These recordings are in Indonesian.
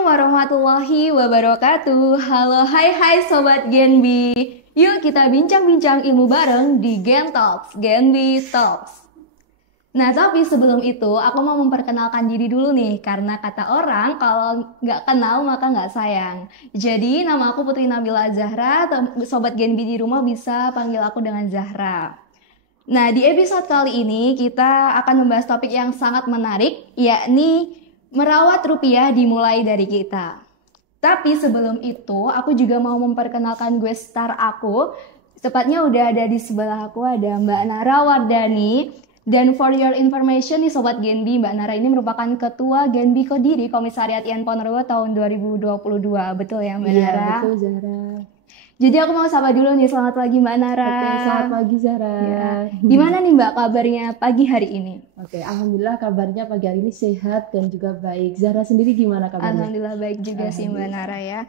Warahmatullahi wabarakatuh. Halo, hai Sobat Genbi. Yuk kita bincang-bincang ilmu bareng di Gen Talks, Genbi Talks. Nah, tapi sebelum itu aku mau memperkenalkan diri dulu nih, karena kata orang kalau nggak kenal maka nggak sayang. Jadi nama aku Putri Nabila Zahra, Sobat Genbi di rumah bisa panggil aku dengan Zahra. Nah, di episode kali ini kita akan membahas topik yang sangat menarik, yakni merawat rupiah dimulai dari kita. Tapi sebelum itu, aku juga mau memperkenalkan gue star aku. Tepatnya udah ada di sebelah aku, ada Mbak Nara Wardani. Dan for your information nih Sobat Genbi, Mbak Nara ini merupakan Ketua Genbi Kodiri Komisariat IAIN Ponorogo tahun 2022. Betul ya Mbak Nara? Iya, betul Zahra. Jadi aku mau sapa dulu nih, selamat pagi Mbak Nara. Oke, selamat pagi Zahra. Ya. Gimana nih Mbak kabarnya pagi hari ini? Oke, alhamdulillah kabarnya pagi hari ini sehat dan juga baik. Zahra sendiri gimana kabarnya? Alhamdulillah baik juga sih Mbak Nara ya.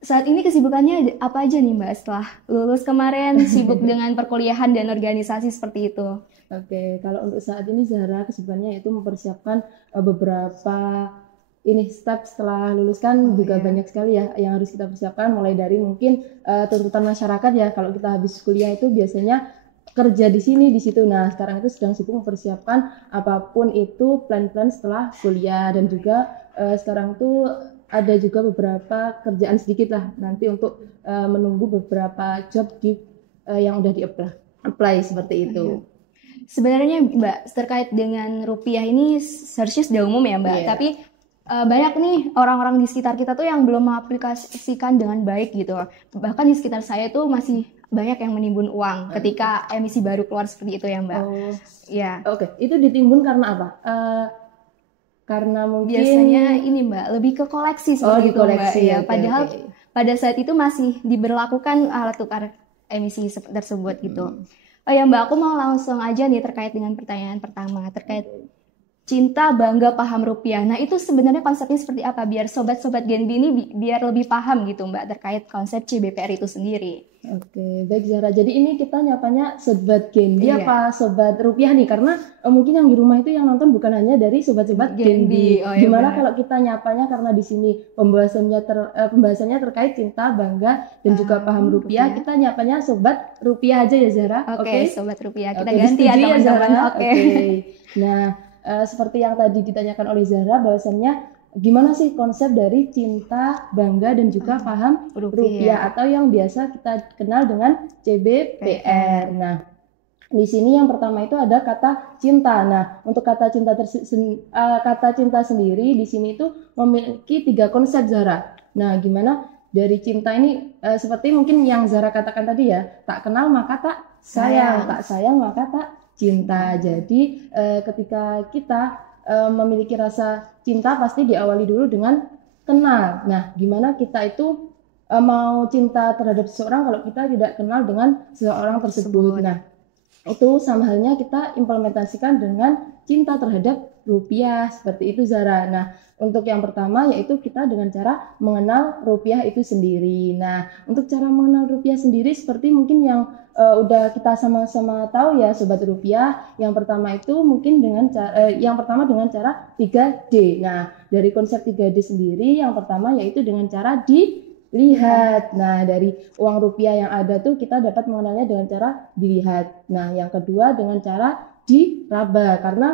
Saat ini kesibukannya apa aja nih Mbak setelah lulus kemarin, sibuk dengan perkuliahan dan organisasi seperti itu? Oke, kalau untuk saat ini Zahra kesibukannya itu mempersiapkan beberapa step setelah lulus kan juga banyak sekali ya yang harus kita persiapkan, mulai dari mungkin tuntutan masyarakat ya, kalau kita habis kuliah itu biasanya kerja di sini di situ. Nah, sekarang itu sedang sibuk mempersiapkan apapun itu plan-plan setelah kuliah, dan juga sekarang tuh ada juga beberapa kerjaan sedikit lah nanti untuk menunggu beberapa job yang udah di-apply seperti itu. Sebenarnya Mbak, terkait dengan rupiah ini seharusnya sudah umum ya Mbak, tapi banyak nih orang-orang di sekitar kita tuh yang belum mengaplikasikan dengan baik gitu. Bahkan di sekitar saya tuh masih banyak yang menimbun uang ketika emisi baru keluar seperti itu ya Mbak. Oh, ya. Oke. Itu ditimbun karena apa? Karena mungkin biasanya ini Mbak lebih ke koleksi seperti itu Mbak. Ya, padahal pada saat itu masih diberlakukan alat tukar emisi tersebut gitu. Oh ya Mbak, aku mau langsung aja nih terkait dengan pertanyaan pertama terkait cinta, bangga, paham rupiah. Nah, itu sebenarnya konsepnya seperti apa? Biar sobat-sobat Genbi ini biar lebih paham gitu Mbak terkait konsep CBPR itu sendiri. Oke, baik Zara. Jadi ini kita nyapanya sobat Genbi apa sobat rupiah nih? Karena mungkin yang di rumah itu yang nonton bukan hanya dari sobat-sobat Genbi. Oh, ya gimana kalau kita nyapanya, karena di sini pembahasannya terkait cinta, bangga, dan juga paham rupiah. Kita nyapanya sobat rupiah aja ya Zara. Oke, sobat rupiah. Kita ganti ya teman-teman. Oke. Nah, seperti yang tadi ditanyakan oleh Zahra, bahwasannya gimana sih konsep dari cinta, bangga, dan juga paham rupiah atau yang biasa kita kenal dengan CBPR. Nah, di sini yang pertama itu ada kata cinta. Nah, untuk kata cinta sendiri di sini itu memiliki 3 konsep Zahra. Nah, gimana dari cinta ini seperti mungkin yang Zahra katakan tadi ya, tak kenal maka tak sayang, tak sayang maka tak cinta. Jadi ketika kita memiliki rasa cinta pasti diawali dulu dengan kenal. Nah, gimana kita itu mau cinta terhadap seseorang kalau kita tidak kenal dengan seseorang tersebut. Nah, itu sama halnya kita implementasikan dengan cinta terhadap rupiah, seperti itu Zara. Nah, untuk yang pertama yaitu kita dengan cara mengenal rupiah itu sendiri. Nah, untuk cara mengenal rupiah sendiri seperti mungkin yang udah kita sama-sama tahu ya sobat rupiah. Yang pertama itu mungkin dengan dengan cara 3D. Nah, dari konsep 3D sendiri yang pertama yaitu dengan cara dilihat. Nah, dari uang rupiah yang ada tuh kita dapat mengenalnya dengan cara dilihat. Nah, yang kedua dengan cara diraba, karena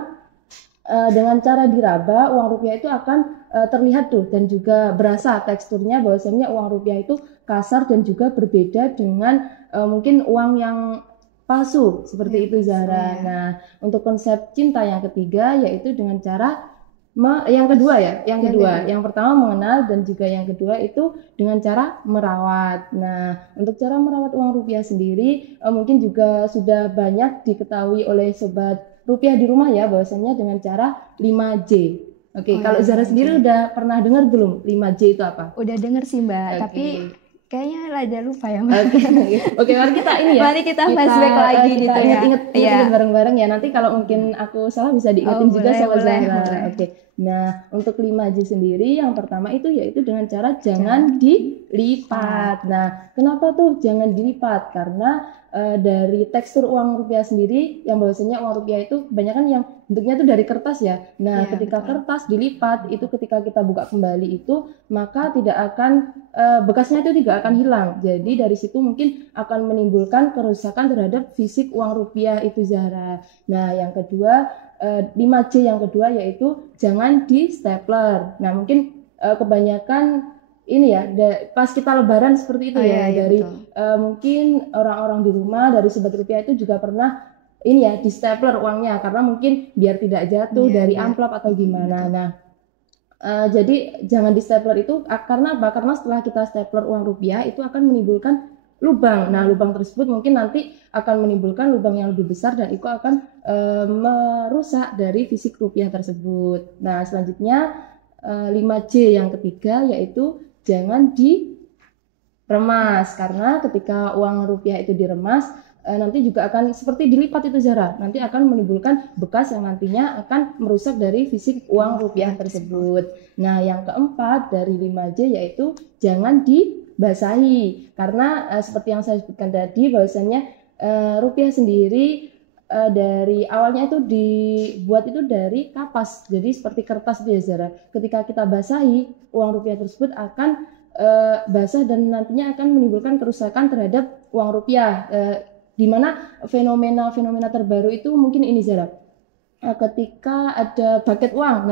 dengan cara diraba uang rupiah itu akan terlihat tuh dan juga berasa teksturnya, bahwasanya uang rupiah itu kasar dan juga berbeda dengan mungkin uang yang palsu seperti itu Zahra. Nah, untuk konsep cinta yang ketiga yaitu dengan cara yang pertama mengenal, dan juga yang kedua itu dengan cara merawat. Nah, untuk cara merawat uang rupiah sendiri mungkin juga sudah banyak diketahui oleh sobat rupiah di rumah ya, bahwasanya dengan cara 5J. Oke, kalau Zahra sendiri udah pernah dengar belum 5J itu apa? Udah dengar sih Mbak, tapi kayaknya ada lupa ya Mbak. Oke, mari kita ini ya. Mari kita flashback lagi kita gitu ya. Ingat bareng-bareng ya. Nanti kalau mungkin aku salah bisa diingetin juga sama Zahra. Oke. Nah, untuk 5J sendiri yang pertama itu yaitu dengan cara jangan dilipat. Nah, kenapa tuh jangan dilipat? Karena dari tekstur uang rupiah sendiri yang bahwasanya uang rupiah itu kebanyakan yang bentuknya itu dari kertas ya. Nah, ketika kertas dilipat itu ketika kita buka kembali itu maka tidak akan bekasnya itu tidak akan hilang. Jadi dari situ mungkin akan menimbulkan kerusakan terhadap fisik uang rupiah itu, Zahra. Nah, yang kedua 5J yang kedua yaitu jangan di stapler. Nah, mungkin kebanyakan ini ya pas kita lebaran seperti itu dari mungkin orang-orang di rumah dari Sobat Rupiah itu juga pernah ini ya di stapler uangnya karena mungkin biar tidak jatuh dari amplop atau gimana. Nah, jadi jangan di stapler itu karena apa? Karena setelah kita stapler uang rupiah itu akan menimbulkan lubang. Nah, lubang tersebut mungkin nanti akan menimbulkan lubang yang lebih besar dan itu akan merusak dari fisik rupiah tersebut. Nah, selanjutnya 5J yang ketiga yaitu jangan diremas karena ketika uang rupiah itu diremas nanti juga akan seperti dilipat itu, Zara. Nanti akan menimbulkan bekas yang nantinya akan merusak dari fisik uang rupiah tersebut. Nah, yang keempat dari 5J yaitu jangan dibasahi karena seperti yang saya sebutkan tadi bahwasanya rupiah sendiri dari awalnya itu dibuat itu dari kapas, jadi seperti kertas itu ya, Zara. Ketika kita basahi uang rupiah tersebut akan basah dan nantinya akan menimbulkan kerusakan terhadap uang rupiah. Di mana fenomena terbaru itu mungkin ini, Zara. Ketika ada bucket uang,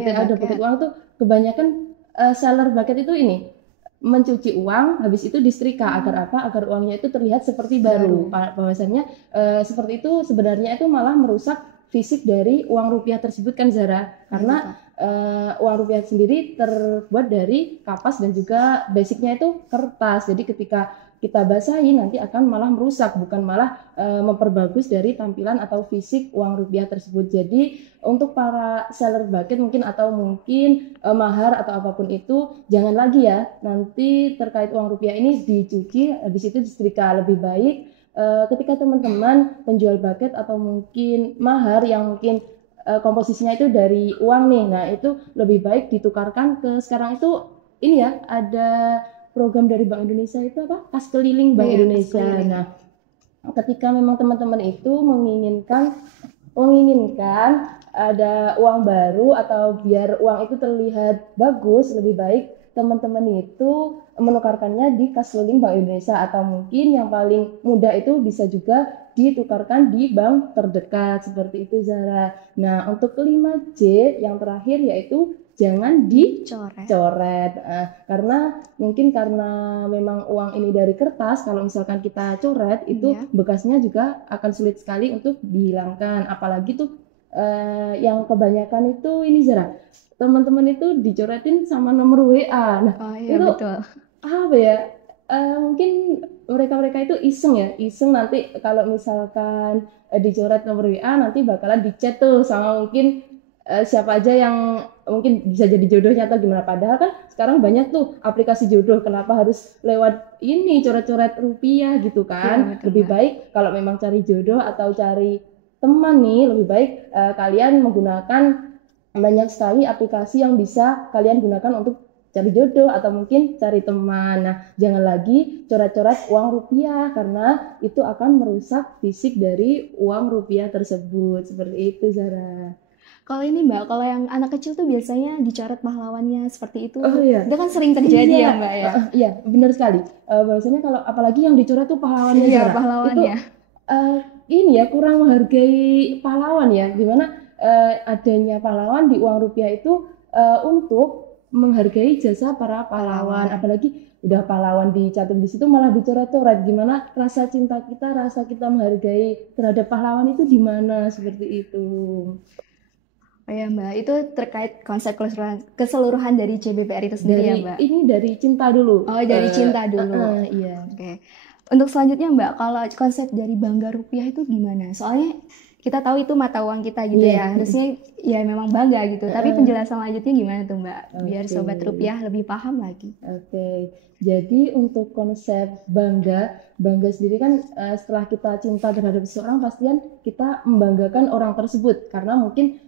ketika ada bucket uang tuh kebanyakan seller bucket itu ini mencuci uang, habis itu disetrika agar apa? Agar uangnya itu terlihat seperti baru. Bahwasannya seperti itu sebenarnya itu malah merusak fisik dari uang rupiah tersebut kan, Zara. Karena uang rupiah sendiri terbuat dari kapas dan juga basicnya itu kertas. Jadi ketika kita basahi nanti akan malah merusak, bukan malah memperbagus dari tampilan atau fisik uang rupiah tersebut. Jadi untuk para seller bucket mungkin atau mungkin mahar atau apapun itu jangan lagi ya nanti terkait uang rupiah ini dicuci habis itu disetrika. Lebih baik ketika teman-teman penjual bucket atau mungkin mahar yang mungkin komposisinya itu dari uang nih, nah itu lebih baik ditukarkan ke sekarang itu ini ya ada program dari Bank Indonesia itu apa? Kas keliling Bank Indonesia. Nah, ketika memang teman-teman itu menginginkan ada uang baru atau biar uang itu terlihat bagus, lebih baik teman-teman itu menukarkannya di kas keliling Bank Indonesia atau mungkin yang paling mudah itu bisa juga ditukarkan di bank terdekat seperti itu, Zara. Nah, untuk 5J yang terakhir yaitu jangan dicoret. Karena memang uang ini dari kertas, kalau misalkan kita coret itu bekasnya juga akan sulit sekali untuk dihilangkan. Apalagi tuh yang kebanyakan itu ini, Zara, teman-teman itu dicoretin sama nomor WA. Nah, itu betul. Apa ya? Mungkin mereka itu iseng nanti kalau misalkan dicoret nomor WA nanti bakalan dichat tuh sama mungkin siapa aja yang mungkin bisa jadi jodohnya atau gimana. Padahal kan sekarang banyak tuh aplikasi jodoh, kenapa harus lewat ini coret-coret rupiah gitu kan. Lebih baik kalau memang cari jodoh atau cari teman nih, lebih baik kalian menggunakan banyak sekali aplikasi yang bisa kalian gunakan untuk cari jodoh atau mungkin cari teman. Nah, jangan lagi coret-coret uang rupiah karena itu akan merusak fisik dari uang rupiah tersebut. Seperti itu, Zara. Kalau ini Mbak, kalau yang anak kecil tuh biasanya dicoret pahlawannya seperti itu. Itu kan sering terjadi ya Mbak ya. Iya, benar sekali. Bahwasanya kalau apalagi yang dicoret tuh pahlawannya. Iya, pahlawannya. Itu ini ya kurang menghargai pahlawan ya. Dimana adanya pahlawan di uang rupiah itu untuk menghargai jasa para pahlawan. Apalagi udah pahlawan dicatat di situ malah dicoret-coret. Gimana rasa cinta kita, rasa kita menghargai terhadap pahlawan itu di mana, seperti itu. Oh ya Mbak, itu terkait konsep keseluruhan dari CBPR itu sendiri ya Mbak? Ini dari cinta dulu. Oh, dari cinta dulu. Iya. Oke. Untuk selanjutnya Mbak, kalau konsep dari Bangga Rupiah itu gimana? Soalnya kita tahu itu mata uang kita gitu ya. Harusnya ya memang bangga gitu. Tapi penjelasan lanjutnya gimana tuh Mbak? Biar sobat rupiah lebih paham lagi. Oke. Jadi untuk konsep bangga sendiri kan setelah kita cinta terhadap seseorang pastian kita membanggakan orang tersebut karena mungkin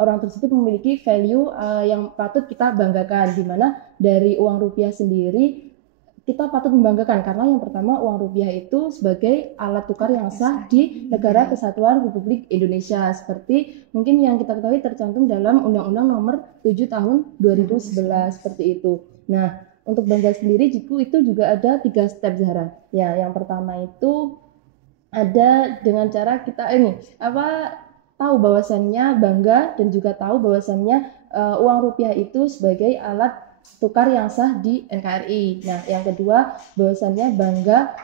orang tersebut memiliki value yang patut kita banggakan, di mana dari uang rupiah sendiri kita patut membanggakan karena yang pertama uang rupiah itu sebagai alat tukar yang sah di Negara Kesatuan Republik Indonesia, seperti mungkin yang kita ketahui tercantum dalam Undang-Undang Nomor 7 Tahun 2011 seperti itu. Nah, untuk bangga sendiri itu juga ada 3 step Zahra. Ya, yang pertama itu ada dengan cara kita tahu bahwasannya bangga dan juga tahu bahwasannya uang rupiah itu sebagai alat tukar yang sah di NKRI. Nah, yang kedua bahwasannya bangga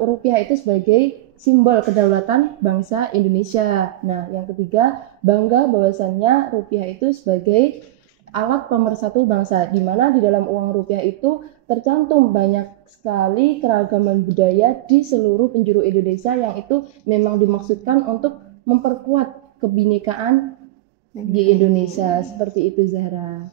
rupiah itu sebagai simbol kedaulatan bangsa Indonesia. Nah, yang ketiga bangga bahwasannya rupiah itu sebagai alat pemersatu bangsa, di mana di dalam uang rupiah itu tercantum banyak sekali keragaman budaya di seluruh penjuru Indonesia yang itu memang dimaksudkan untuk memperkuat kebinekaan di Indonesia. Seperti itu Zahra.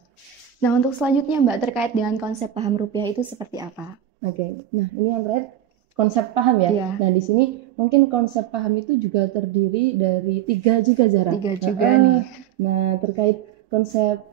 Nah, untuk selanjutnya Mbak terkait dengan konsep paham rupiah itu seperti apa? Oke. Nah, ini yang terakhir konsep paham ya. Iya. Nah, di sini mungkin konsep paham itu juga terdiri dari 3 juga Zahra. 3 juga nih. Nah, terkait konsep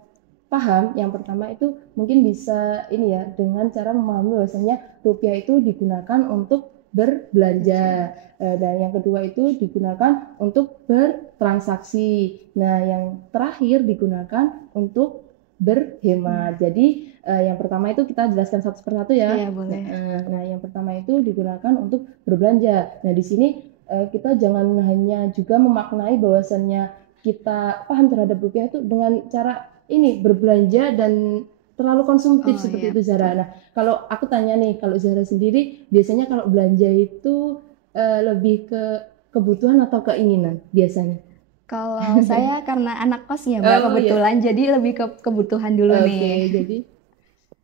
paham yang pertama itu mungkin bisa ini ya, dengan cara memahami bahwasanya rupiah itu digunakan untuk berbelanja. Dan yang kedua itu digunakan untuk bertransaksi. Nah, yang terakhir digunakan untuk berhemat. Jadi yang pertama itu kita jelaskan satu persatu ya. Iya, boleh. Nah, yang pertama itu digunakan untuk berbelanja. Nah, di sini kita jangan hanya juga memaknai bahwasannya kita paham terhadap rupiah itu dengan cara ini berbelanja dan terlalu konsumtif seperti itu Zahra. Nah, kalau aku tanya nih, kalau Zahra sendiri biasanya kalau belanja itu lebih ke kebutuhan atau keinginan biasanya? Kalau saya karena anak kos ya Mbak, kebetulan jadi lebih ke kebutuhan dulu nih. Jadi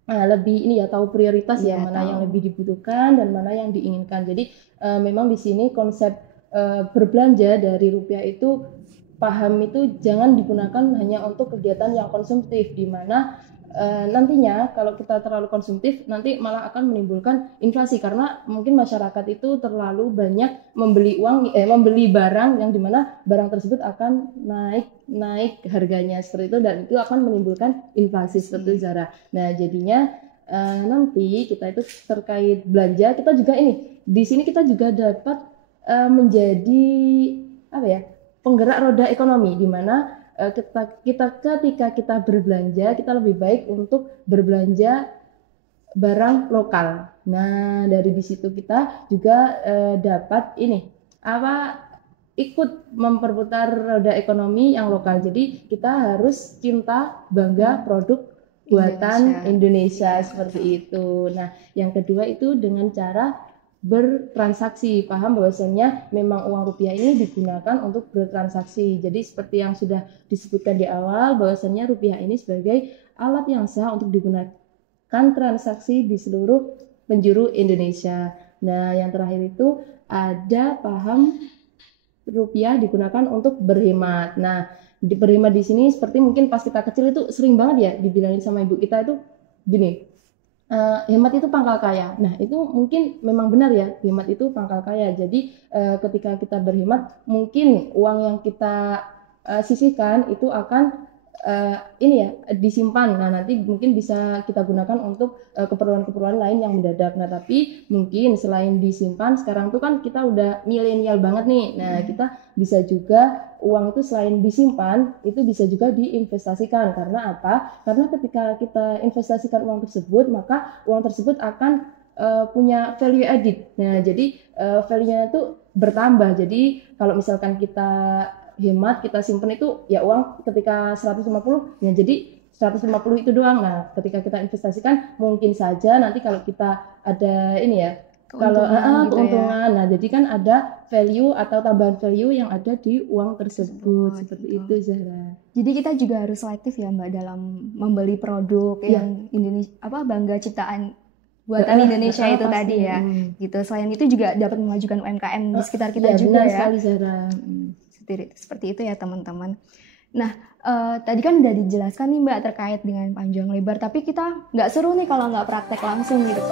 lebih ini ya, tahu prioritas ya, mana yang lebih dibutuhkan dan mana yang diinginkan. Jadi memang di sini konsep berbelanja dari rupiah itu paham itu jangan digunakan hanya untuk kegiatan yang konsumtif, di mana nantinya kalau kita terlalu konsumtif nanti malah akan menimbulkan inflasi karena mungkin masyarakat itu terlalu banyak membeli barang yang dimana barang tersebut akan naik harganya seperti itu, dan itu akan menimbulkan inflasi seperti itu Zahra. Nah, jadinya nanti kita itu terkait belanja kita juga ini di sini kita juga dapat menjadi penggerak roda ekonomi, di mana ketika kita berbelanja kita lebih baik untuk berbelanja barang lokal. Nah, dari di situ kita juga dapat ikut memperputar roda ekonomi yang lokal. Jadi kita harus cinta bangga produk buatan Indonesia seperti itu. Nah, yang kedua itu dengan cara bertransaksi, paham bahwasannya memang uang rupiah ini digunakan untuk bertransaksi. Jadi seperti yang sudah disebutkan di awal bahwasannya rupiah ini sebagai alat yang sah untuk digunakan transaksi di seluruh penjuru Indonesia. Nah, yang terakhir itu ada paham rupiah digunakan untuk berhemat. Nah, berhemat di sini seperti mungkin pas kita kecil itu sering banget ya dibilangin sama ibu kita itu gini. Hemat itu pangkal kaya. Nah, itu mungkin memang benar ya, hemat itu pangkal kaya. Jadi ketika kita berhemat, mungkin uang yang kita sisihkan itu akan disimpan. Nah, nanti mungkin bisa kita gunakan untuk keperluan-keperluan lain yang mendadak. Nah, tapi mungkin selain disimpan, sekarang tuh kan kita udah milenial banget nih. Nah, kita bisa juga uang itu selain disimpan, itu bisa juga diinvestasikan. Karena apa? Karena ketika kita investasikan uang tersebut, maka uang tersebut akan punya value added. Nah, jadi value-nya itu bertambah. Jadi kalau misalkan kita hemat, kita simpan itu ya uang ketika 150 ya jadi 150 itu doang. Nah, ketika kita investasikan mungkin saja nanti kalau kita ada keuntungan, nah jadi kan ada value atau tambahan value yang ada di uang tersebut. Seperti itu Zahra. Jadi kita juga harus selektif ya Mbak dalam membeli produk yang Indonesia bangga ciptaan buatan Indonesia itu pasti, tadi ya. Gitu. Selain itu juga dapat memajukan UMKM di sekitar kita juga benar ya. Sekali Zahra. Seperti itu ya teman-teman. Nah, tadi kan udah dijelaskan nih Mbak terkait dengan panjang lebar, tapi kita nggak seru nih kalau nggak praktek langsung gitu.